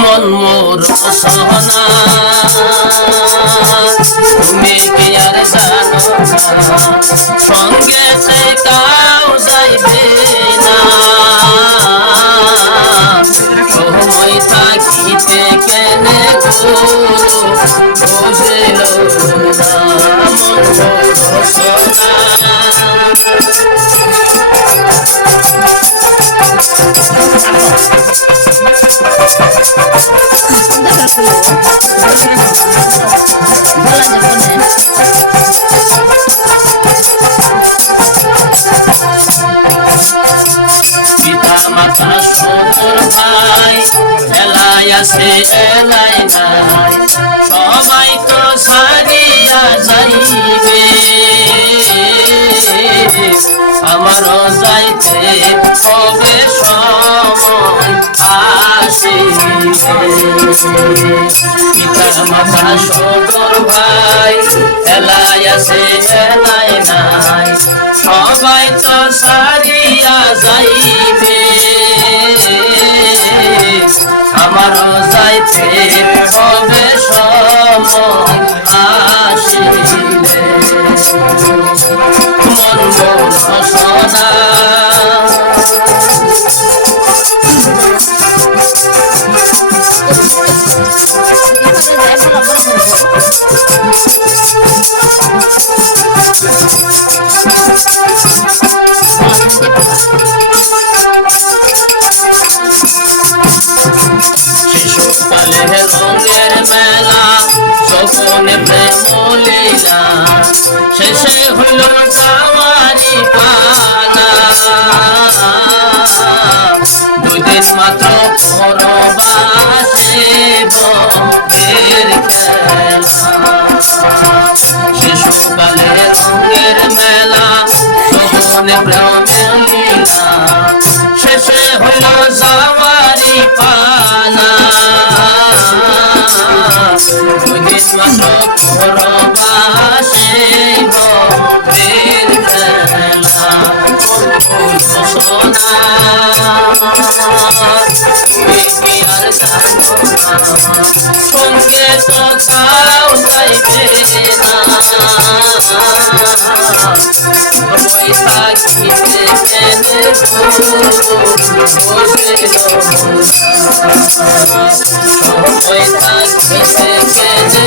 মন মোর সোনা তুমি কি আর জানো সঙ্গে সে কাউ যাইবে না সময় থাকিতে কেনে বুঝেল না মন মোর সোনা পিতা মাতা শ্বশুর ভাই এলাই আছে এলাই নাই সবাই তো সারিয়া যাইবে আমারও যাইতে হবে সময় আসিবে পিতা মাতা শ্বশুর ভাই এলাই আছে এলাই নাই সবাই তো সারিয়া যাইবে আমারও যাইতে হবে সময় আসিবে মন মোর সোনা শিশুকালে রঙের মেলা সপনে প্রেম লীলা শেষে হইল যাওয়ারি পালা 2 দিন মাত্র পরবাসে বনের খেলা শিশুকালে রঙের মেলা সপনে প্রেম লীলা শেষে হইল যাওয়ারি পালা 2 দিন মাত্র পরবাসে বনের খেলা সোনা তুমি আর জানো সঙ্গে তো কাউ যাইবে না সময় থাকিতে কেনে বুঝেল সময় থাকিতে কেনে